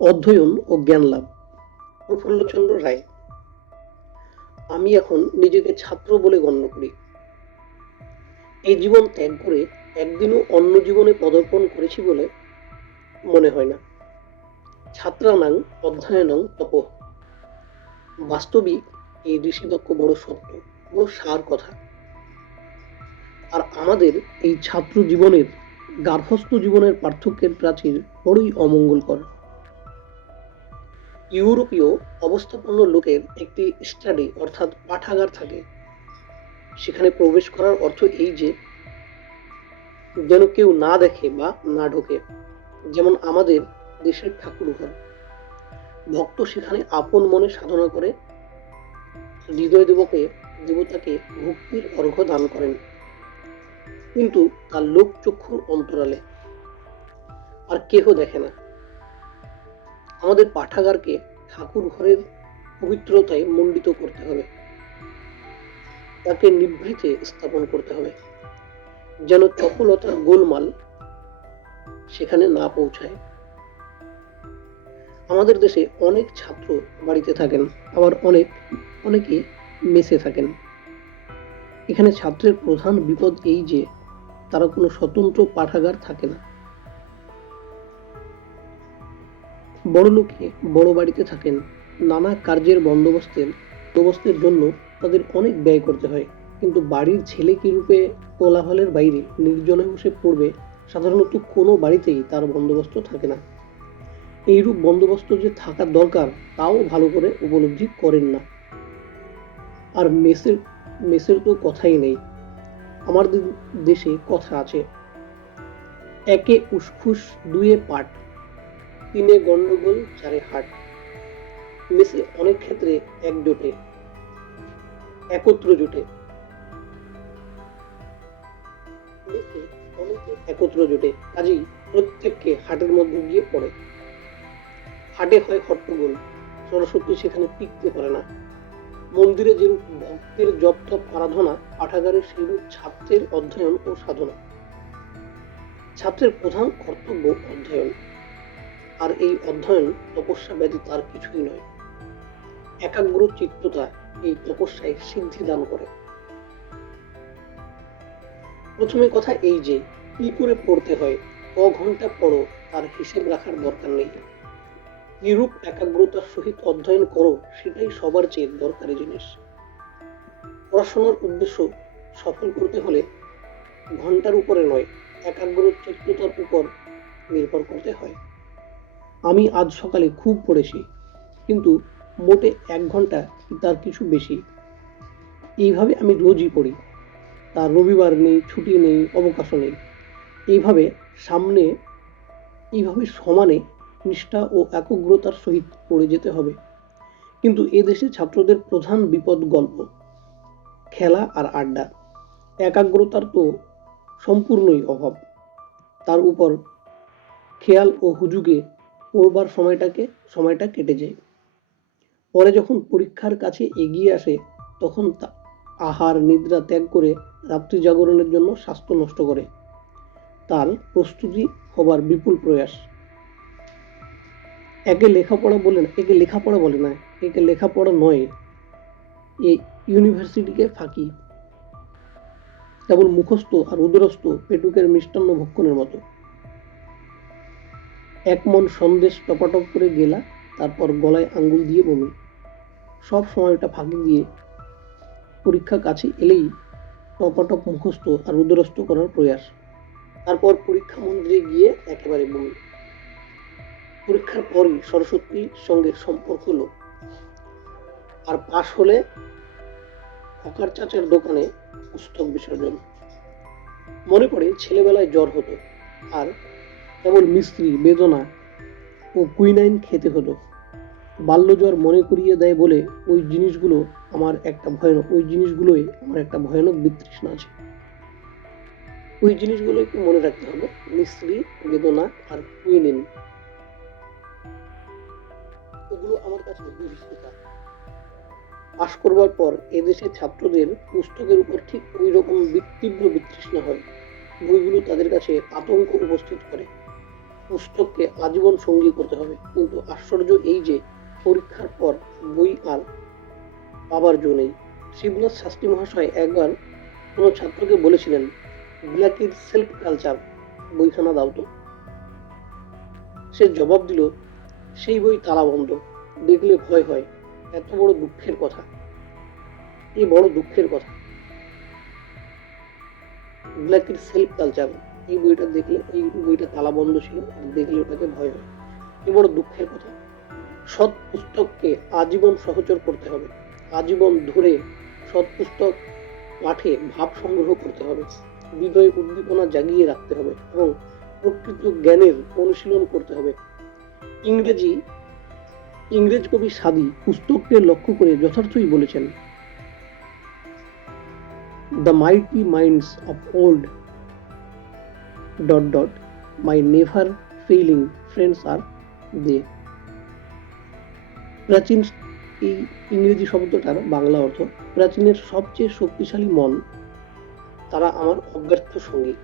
অধ্যয়ন ও জ্ঞান লাভ। প্রফুল্লচন্দ্র রায়, আমি এখন নিজেকে ছাত্র বলে গণ্য করি। এই জীবন ত্যাগ করে একদিনও অন্য জীবনে পদার্পণ করেছি বলে মনে হয় না। ছাত্রানাং অধ্যয়নং তপ। বাস্তবিক এই ঋষিবাক্য বড় সত্য, বড় সার কথা। আর আমাদের এই ছাত্র জীবনের গার্হস্থ জীবনের পার্থক্যের প্রাচীর বড়ই অমঙ্গলকর। ইউরোপীয় অবস্থাপন্ন লোকের একটি স্টাডি অর্থাৎ পাঠাগার থাকে। সেখানে প্রবেশ করার অর্থ এই যে, যেন কেউ না দেখে বা না ঢোকে, যেমন আমাদের দেশের ঠাকুর ঘর ভক্ত সেখানে আপন মনে সাধনা করে, হৃদয় দেবকে, দেবতাকে ভক্তির অর্ঘ্য দান করেন। কিন্তু তার লোক চক্ষুর অন্তরালে আর কেহ দেখে না। আমাদের পাঠাগারকে ঠাকুর ঘরের পবিত্রতায় মণ্ডিত করতে হবে। তাকে নিভৃতে স্থাপন করতে হবে। যেন চপলতার গোলমাল সেখানে না পৌঁছায়। আমাদের দেশে অনেক ছাত্র বাড়িতে থাকেন, আবার অনেক, অনেকে মেসে থাকেন। এখানে ছাত্রের প্রধান বিপদ এই যে, তারা কোনো স্বতন্ত্র পাঠাগার থাকে না। বড় লোকে বড় বাড়িতে থাকেন, নানা কার্যের বন্দোবস্তের বন্দোবস্তের জন্য তাদের অনেক ব্যয় করতে হয়। কিন্তু বাড়ির ছেলে কি রূপে কোলাহলের বাইরে নির্জনে বসে পড়বে, সাধারণত কোনো বাড়িতেই তার বন্দোবস্ত থাকে না। এইরূপ বন্দোবস্ত যে থাকার দরকার, তাও ভালো করে উপলব্ধি করেন না। আর মেসের মেসের তো কথাই নেই। আমাদের দেশে কথা আছে। একে উসখুস, দুয়ে পাট। তিনে গন্ডগোল চারে হাট। মেসি অনেক ক্ষেত্রে এক একজোটে একত্র জোটে। একত্র জোটে, কাজেই প্রত্যেককে হাটের মধ্যে গিয়ে পড়ে। হাটে হয় হট্টগোল, সরস্বতী সেখানে টিকতে পারে না। মন্দিরে যেরূপ ভক্তের জপ তপ আরাধনা পাঠাগারে সেরূপ ছাত্রের অধ্যয়ন ও সাধনা। ছাত্রের প্রধান কর্তব্য অধ্যয়ন। আর এই অধ্যয়ন তপস্যা ব্যতীত আর কিছুই নয়। একাগ্র চিত্ততা এই তপস্যায় সিদ্ধি দান করে। প্রথমে কথা এই যে কি করে পড়তে হয়, ক ঘণ্টা পড়ো, তার হিসেব রাখার দরকার নেই। কিরূপ একাগ্রতার সহিত অধ্যয়ন করো, সেটাই সবার চেয়ে দরকারি জিনিস। পড়াশোনার উদ্দেশ্য সফল করতে হলে ঘণ্টার উপরে নয়, একাগ্র চিত্ততার উপর নির্ভর করতে হয়। আমি আজ সকালে খুব পড়েছি, কিন্তু মোটে এক ঘণ্টা তার কিছু বেশি। এইভাবে আমি রোজই পড়ি। তার রবিবার নেই, ছুটি নেই, অবকাশও নেই। এইভাবে সামনে, এইভাবে সমানে নিষ্ঠা ও একগ্রতার সহিত পড়ে যেতে হবে। কিন্তু এদেশে ছাত্রদের প্রধান বিপদ গল্প, খেলা আর আড্ডা। একাগ্রতার তো সম্পূর্ণই অভাব। তার উপর খেয়াল ও হুজুগে পড়বার সময়টাকে, সময়টা কেটে যায়। পরে যখন পরীক্ষার কাছে এগিয়ে আসে, তখন তা আহার, নিদ্রা ত্যাগ করে রাত্রি জাগরণের জন্য স্বাস্থ্য নষ্ট করে। তার প্রস্তুতি হবার বিপুল প্রয়াস। একে লেখাপড়া বলে না, একে লেখাপড়া বলে না, একে লেখাপড়া নয়। এই ইউনিভার্সিটিকে ফাঁকি। কেবল মুখস্থ আর উদরস্থ পেটুকের মিষ্টান্ন ভক্ষণের মতো। এক মন সন্দেশ টপাটপ করে গেলা, তারপর গলায় আঙ্গুল দিয়ে বমি সব সময়টা ফাঁকি দিয়ে পরীক্ষা কাছে এলেই টপাটপ মুখস্থ আর উদরস্থ করার প্রয়াস। তারপর পরীক্ষা মন্দিরে গিয়ে একেবারে বমি পরীক্ষার পরই সরস্বতীর সঙ্গে সম্পর্ক হলো। আর পাশ হলে হকার চাচার দোকানে পুস্তক বিসর্জন। মনে পড়ে ছেলেবেলায় জ্বর হতো, আর কেবল মিস্ত্রি, বেদনা ও কুইনাইন খেতে হতো বাল্যজ্বর মনে করিয়ে দেয় বলে ওই জিনিসগুলো আমার একটা ভয়ানক, ওই জিনিসগুলোই আমার একটা ভয়ানক বিতৃষ্ণা আছে। ওই জিনিসগুলো একটু মনে রাখতে হবে, মিস্ত্রি, বেদনা আর কুইনিন ওগুলো আমার কাছে বিভীষিকা পাশ করবার পর এদেশে ছাত্রদের পুস্তকের উপর ঠিক ওই রকম তীব্র বিতৃষ্ণা হয়, বইগুলো তাদের কাছে আতঙ্ক উপস্থিত করে। পুস্তককে আজীবন সঙ্গী করতে হবে। কিন্তু আশ্চর্য এই যে, পরীক্ষার পর বই আর পাবার জো নেই। শিবনাথ শাস্ত্রী মহাশয় একবার কোনো ছাত্রকে বলেছিলেন ব্ল্যাকির সেলফ কালচার বইখানা দাও তো। সে জবাব দিল, সেই বই তালা বন্ধ, দেখলে ভয় হয়, এত বড় দুঃখের কথা। এই বড় দুঃখের কথা। ব্ল্যাকের সেলফ কালচার এই বইটা দেখলে, এই বইটা তালা বন্ধ ছিল দেখলে ওটাকে ভয় হয়। এ বড় দুঃখের কথা। সৎ পুস্তককে আজীবন সহচর করতে হবে। আজীবন ধরে সৎ পুস্তক পাঠে ভাব সংগ্রহ করতে হবে। হৃদয় উদ্দীপনা জাগিয়ে রাখতে হবে এবং প্রকৃত জ্ঞানের অনুশীলন করতে হবে। ইংরেজি, ইংরেজ কবি সাদি পুস্তককে লক্ষ্য করে যথার্থই বলেছেন the mighty minds of old dot dot my never failing friends আর দে প্রাচীন এই ইংরেজি শব্দটার বাংলা অর্থ, প্রাচীনের সবচেয়ে শক্তিশালী মন, তারা আমার অজ্ঞার্থ সঙ্গী।